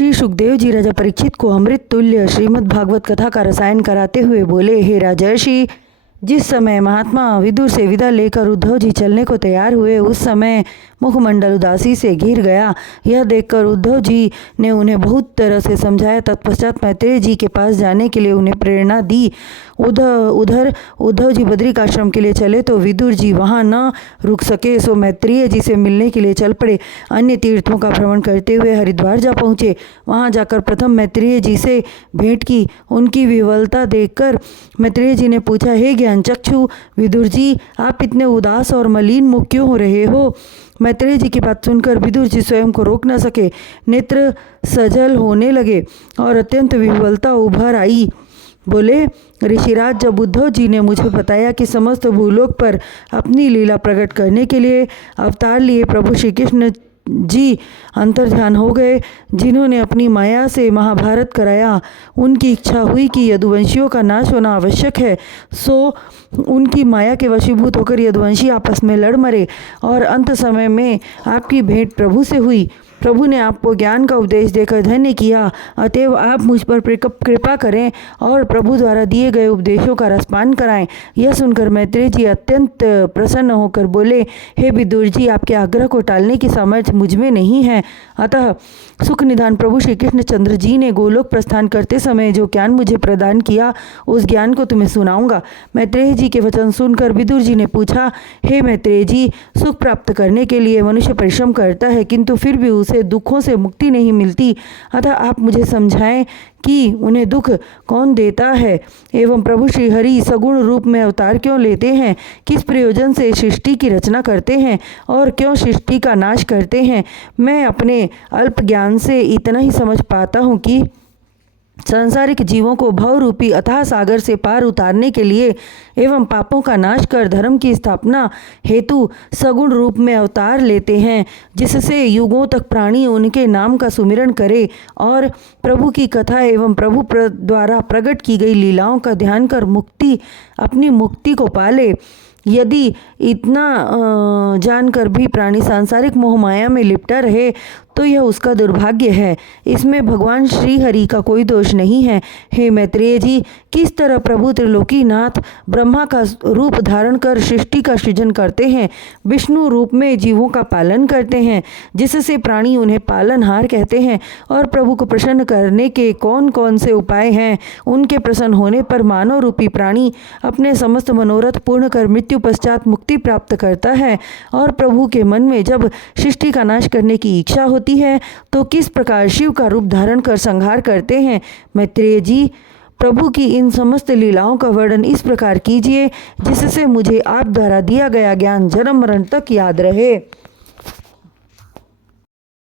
श्री सुखदेव जी राजा परीक्षित को अमृत तुल्य श्रीमद् भागवत कथा का रसायन कराते हुए बोले, हे राजर्षि, जिस समय महात्मा विदुर से विदा लेकर उद्धव जी चलने को तैयार हुए, उस समय मुखमंडल उदासी से घिर गया। यह देखकर उद्धव जी ने उन्हें बहुत तरह से समझाया। तत्पश्चात मैत्रेय जी के पास जाने के लिए उन्हें प्रेरणा दी। उधर उद्धव जी बद्रिकाश्रम के लिए चले तो विदुर जी वहाँ न रुक सके, सो मैत्रेय जी से मिलने के लिए चल पड़े। अन्य तीर्थों का भ्रमण करते हुए हरिद्वार जा पहुँचे। वहाँ जाकर प्रथम मैत्रेय जी से भेंट की। उनकी विह्वलता देखकर मैत्रेय जी ने पूछा, हे ज्ञान चक्षु विदुर जी, आप इतने उदास और मलिन मुख क्यों हो रहे हो? मैत्रेय जी की बात सुनकर विदुर जी स्वयं को रोक न सके, नेत्र सजल होने लगे और अत्यंत विह्वलता उभर आई। बोले, ऋषिराज, जब उद्धव जी ने मुझे बताया कि समस्त भूलोक पर अपनी लीला प्रकट करने के लिए अवतार लिए प्रभु श्री कृष्ण जी अंतर्ध्यान हो गए, जिन्होंने अपनी माया से महाभारत कराया, उनकी इच्छा हुई कि यदुवंशियों का नाश होना आवश्यक है, सो उनकी माया के वशीभूत होकर यदुवंशी आपस में लड़ मरे और अंत समय में आपकी भेंट प्रभु से हुई। प्रभु ने आपको ज्ञान का उपदेश देकर धन्य किया, अतएव आप मुझ पर कृपा करें और प्रभु द्वारा दिए गए उपदेशों का रसपान कराएं। यह सुनकर मैत्रेय जी अत्यंत प्रसन्न होकर बोले, हे विदुर जी, आपके आग्रह को टालने की सामर्थ्य मुझ में नहीं है। अतः सुख निधान प्रभु श्री कृष्णचंद्र जी ने गोलोक प्रस्थान करते समय जो ज्ञान मुझे प्रदान किया, उस ज्ञान को तुम्हें सुनाऊंगा। मैत्रेय जी के वचन सुनकर विदुर जी ने पूछा, हे मैत्रेय जी, सुख प्राप्त करने के लिए मनुष्य परिश्रम करता है, किंतु फिर भी उसे दुखों से मुक्ति नहीं मिलती। अतः आप मुझे समझाएं कि उन्हें दुख कौन देता है एवं प्रभु श्री हरि सगुण रूप में अवतार क्यों लेते हैं, किस प्रयोजन से सृष्टि की रचना करते हैं और क्यों सृष्टि का नाश करते हैं। मैं अपने अल्प ज्ञान से इतना ही समझ पाता हूँ कि सांसारिक जीवों को भवरूपी अथाह सागर से पार उतारने के लिए एवं पापों का नाश कर धर्म की स्थापना हेतु सगुण रूप में अवतार लेते हैं, जिससे युगों तक प्राणी उनके नाम का सुमिरन करे और प्रभु की कथा एवं प्रभु द्वारा प्रकट की गई लीलाओं का ध्यान कर अपनी मुक्ति को पाले। यदि इतना जानकर भी प्राणी सांसारिक मोह माया में लिपटा रहे तो यह उसका दुर्भाग्य है, इसमें भगवान श्री हरि का कोई दोष नहीं है। हे मैत्रेय जी, किस तरह प्रभु त्रिलोकीनाथ ब्रह्मा का रूप धारण कर सृष्टि का सृजन करते हैं, विष्णु रूप में जीवों का पालन करते हैं, जिससे प्राणी उन्हें पालनहार कहते हैं, और प्रभु को प्रसन्न करने के कौन कौन से उपाय हैं, उनके प्रसन्न होने पर मानव रूपी प्राणी अपने समस्त मनोरथ पूर्ण कर मृत्यु पश्चात मुक्ति प्राप्त करता है, और प्रभु के मन में जब सृष्टि का नाश करने की इच्छा होती है तो किस प्रकार शिव का रूप धारण कर संहार करते हैं। मैत्रेय जी, प्रभु की इन समस्त लीलाओं का वर्णन इस प्रकार कीजिए जिससे मुझे आप द्वारा दिया गया ज्ञान जन्म मरण तक याद रहे।